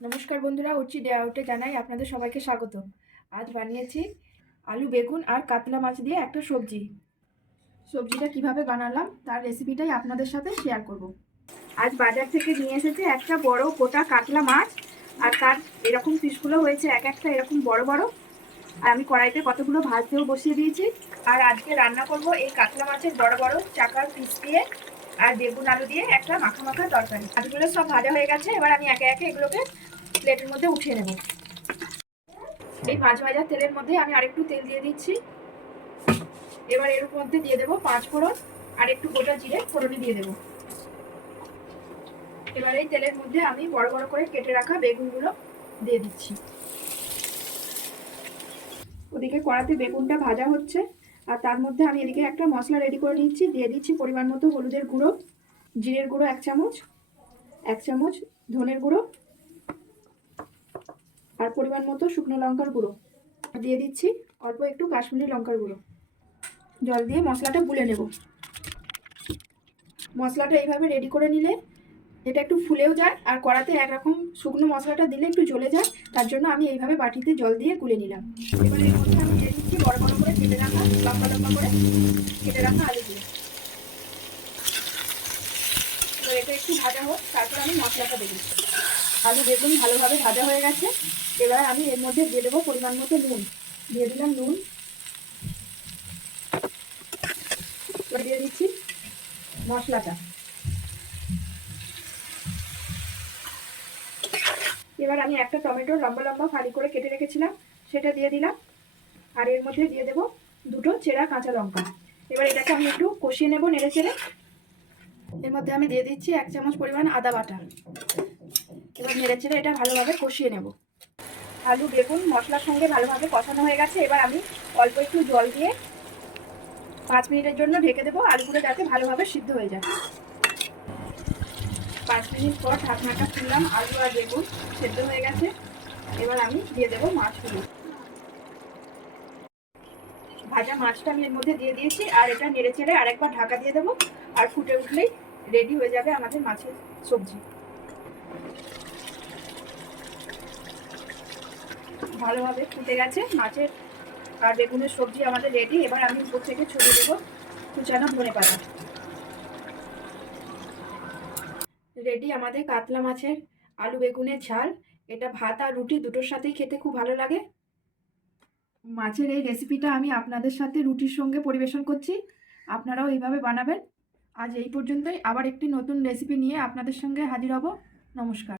নমস্কার বন্ধুরা, উচ্চি ডে আউটে জানাই আপনাদের সবাইকে স্বাগত। আজ বানিয়েছি আলু বেগুন আর কাতলা মাছ দিয়ে একটা সবজিটা কিভাবে বানালাম তার রেসিপিটাই আপনাদের সাথে শেয়ার করব। আজ বাজার থেকে নিয়ে এসেছে একটা বড় গোটা কাতলা মাছ, আর তার এরকম পিসগুলো হয়েছে এক একটা এরকম বড় বড়। আর আমি কড়াইতে কতগুলো ভাজতেও বসিয়ে দিয়েছি। আর আজকে রান্না করব এই কাতলা মাছের বড় বড় চাকার পিস দিয়ে আর বেগুন আলু দিয়ে একটা মাখা মাখা তরকারি। আলুগুলো সব ভাজা হয়ে গেছে, এবার আমি একে একে এগুলোকে প্লেটের মধ্যে উঠিয়ে নেব। এই মাছ ভাজার তেলের মধ্যে আমি আরেকটু তেল দিয়ে দিচ্ছি। এবার এর মধ্যে দিয়ে দেবো 5 ফোড়ন আর একটু গোটা জিরে ফোড়নে দিয়ে দেবো। এবার এই তেলের মধ্যে আমি বড় বড় করে কেটে রাখা বেগুনগুলো দিয়ে দিচ্ছি। ওদিকে কড়াতে বেগুনটা ভাজা হচ্ছে, আর তার মধ্যে আমি এদিকে একটা মশলা রেডি করে নিচ্ছি। দিয়ে দিচ্ছি পরিমাণ মতো হলুদের গুঁড়ো, জিরের গুঁড়ো 1 চামচ ধনের গুঁড়ো, আর পরিমাণ মতো শুকনো লঙ্কার গুঁড়ো। দিয়ে দিচ্ছি অল্প একটু কাশ্মীরি লঙ্কার গুঁড়ো। জল দিয়ে মশলাটা গুলে নেব। মশলাটা এইভাবে রেডি করে নিলে এটা একটু ফুলেও যায়, আর কড়াতে একরকম শুকনো মশলাটা দিলে একটু জ্বলে যায়। তার জন্য আমি এইভাবে বাটিতে জল দিয়ে গুলে নিলাম। এবার এর মধ্যে আমি দিয়ে দিচ্ছি বড় বড় করে কেটে রাখা লম্বা লম্বা করে কেটে রাখা আলুগুলো। এবার এটা একটু ভাজা হোক, তারপর আমি মশলাটা দেবো। আলু বেগুন ভালোভাবে ভাজা হয়ে গেছে। এবার আমি এর মধ্যে দিয়ে দেবো পরিমাণ মতো নুন। দিয়ে দিলাম নুন। এবার দিয়ে দিচ্ছি মশলাটা। এবার আমি একটা টমেটো লম্বা লম্বা ফালি করে কেটে রেখেছিলাম, সেটা দিয়ে দিলাম। আর এর মধ্যে দিয়ে দেবো দুটো চেরা কাঁচা লঙ্কা। এবার এটাকে আমি একটু কষিয়ে নেবো নেড়ে চেড়ে। এর মধ্যে আমি দিয়ে দিচ্ছি 1 চামচ পরিমাণ আদা বাটা। এবার নেড়ে চেড়ে এটা ভালোভাবে কষিয়ে নেব। আলু বেগুন মশলার সঙ্গে ভালোভাবে কষানো হয়ে গেছে। এবার আমি অল্প একটু জল দিয়ে 5 মিনিটের জন্য ঢেকে দেবো, আলুগুলো যাতে ভালোভাবে সিদ্ধ হয়ে যায়। 5 মিনিট পর ঢাকনাটা খুললাম, আলু আর বেগুন সেদ্ধ হয়ে গেছে। এবার আমি দিয়ে দেবো মাছগুলো। ভাজা মাছটা আমি এর মধ্যে দিয়ে দিয়েছি, আর এটা নেড়ে চেড়ে আরেকবার ঢাকা দিয়ে দেবো। আর ফুটে উঠলেই রেডি হয়ে যাবে আমাদের মাছের সবজি। ভালোভাবে ফুটে গেছে মাছের আর বেগুনের সবজি আমাদের রেডি। এবার আমি উপর থেকে ছড়িয়ে দেবো কুচানো ধনেপাতা। রেডি আমাদের কাতলা মাছের আলু বেগুনের ঝাল। এটা ভাত আর রুটি দুটোর সাথেই খেতে খুব ভালো লাগে। মাছের এই রেসিপিটা আমি আপনাদের সাথে রুটির সঙ্গে পরিবেশন করছি। আপনারাও এইভাবে বানাবেন। আজ এই পর্যন্তই। আবার একটি নতুন রেসিপি নিয়ে আপনাদের সঙ্গে হাজির হব। নমস্কার।